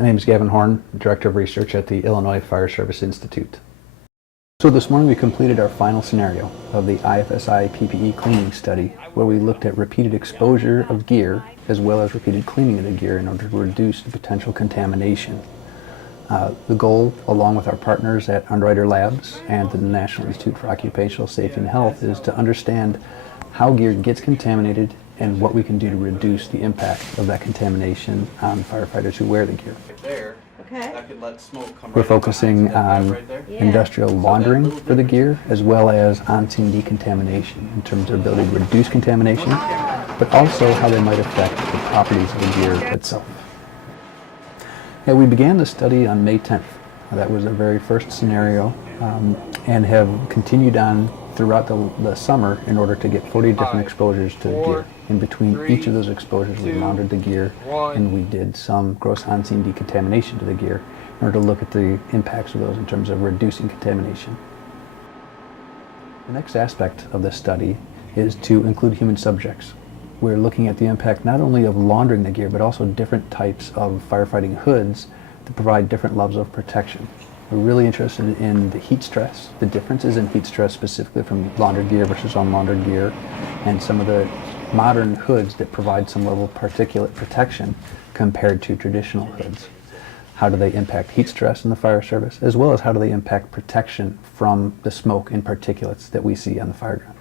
My name is Gavin Horn, Director of Research at the Illinois Fire Service Institute. So this morning we completed our final scenario of the IFSI PPE Cleaning Study, where we looked at repeated exposure of gear as well as repeated cleaning of the gear in order to reduce the potential contamination. The goal, along with our partners at Underwriter Labs and the National Institute for Occupational Safety and Health, is to understand how gear gets contaminated and what we can do to reduce the impact of that contamination on firefighters who wear the gear. We're focusing on industrial laundering for the gear as well as on-scene decontamination in terms of their ability to reduce contamination, but also how they might affect the properties of the gear itself. Yeah, we began the study on May 10th. That was the very first scenario, and have continued on throughout the summer in order to get 40 different exposures to the gear. In between each of those exposures, we laundered the gear and we did some gross on-scene decontamination to the gear in order to look at the impacts of those in terms of reducing contamination. The next aspect of this study is to include human subjects. We're looking at the impact not only of laundering the gear, but also different types of firefighting hoods that provide different levels of protection. We're really interested in the heat stress, the differences in heat stress specifically from laundered gear versus unlaundered gear, and some of the modern hoods that provide some level of particulate protection compared to traditional hoods. How do they impact heat stress in the fire service, as well as how do they impact protection from the smoke and particulates that we see on the fire ground?